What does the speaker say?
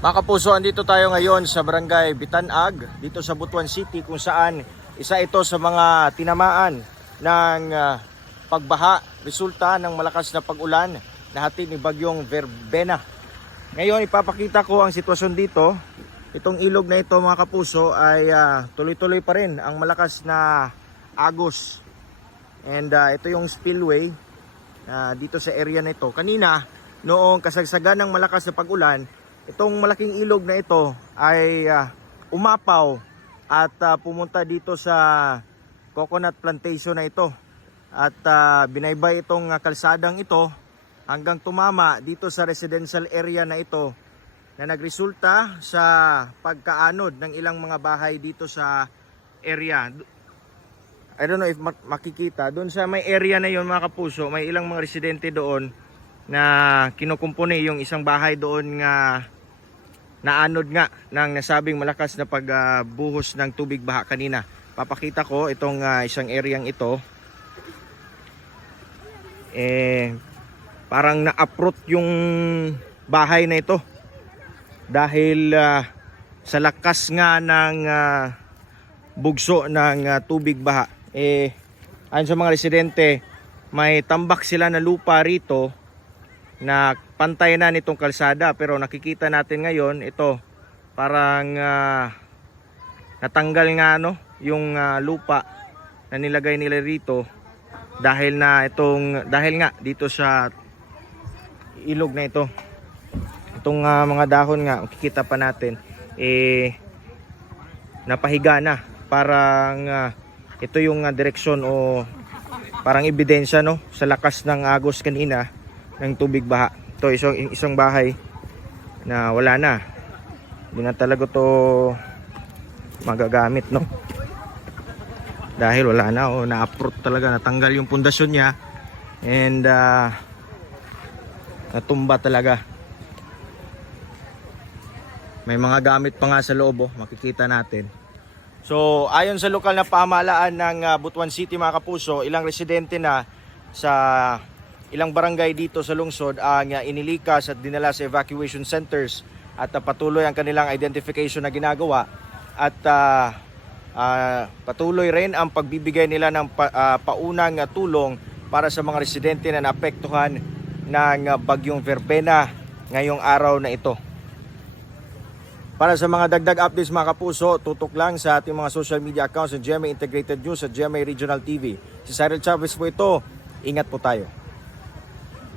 Mga kapuso, andito tayo ngayon sa Barangay Bitanag, dito sa Butuan City, kung saan isa ito sa mga tinamaan ng pagbaha, resulta ng malakas na pag-ulan na hatid ni Bagyong Verbena. Ngayon, ipapakita ko ang sitwasyon dito. Itong ilog na ito, mga kapuso, ay tuloy-tuloy pa rin ang malakas na agos. And ito yung spillway dito sa area na ito. Kanina, noong kasagsagan ng malakas na pag-ulan, itong malaking ilog na ito ay umapaw at pumunta dito sa coconut plantation na ito. At binaybay itong kalsadang ito hanggang tumama dito sa residential area na ito, na nagresulta sa pagkaanod ng ilang mga bahay dito sa area. I don't know if makikita, doon sa may area na yon, mga kapuso, may ilang mga residente doon na kinukumpuni yung isang bahay doon nga naanod nga ng nasabing malakas na pagbuhos ng tubig baha kanina. Papakita ko itong isang areang ito. Parang na-uproot yung bahay na ito dahil sa lakas nga ng bugso ng tubig baha. Ayon sa mga residente, may tambak sila na lupa rito na pantay na nitong kalsada, pero nakikita natin ngayon ito parang natanggal nga yung lupa na nilagay nila rito dahil nga dito sa ilog na ito. Itong mga dahon nga makikita pa natin napahiga na, parang ito yung direksyon o parang ebidensya sa lakas ng agos kanina ng tubig baha. Ito isang bahay na wala na, hindi na talaga to magagamit dahil wala na na-uproot talaga, natanggal yung pundasyon niya and natumba talaga. May mga gamit pa nga sa loob, makikita natin. So ayon sa lokal na pamahalaan ng Butuan City, mga kapuso, ilang residente na sa ilang barangay dito sa lungsod ang inilikas at dinala sa evacuation centers at patuloy ang kanilang identification na ginagawa at patuloy rin ang pagbibigay nila ng paunang tulong para sa mga residente na naapektuhan ng Bagyong Verbena ngayong araw na ito. Para sa mga dagdag updates, mga kapuso, tutok lang sa ating mga social media accounts ng GMA Integrated News at GMA Regional TV. Si Cyril Chavez po ito. Ingat po tayo.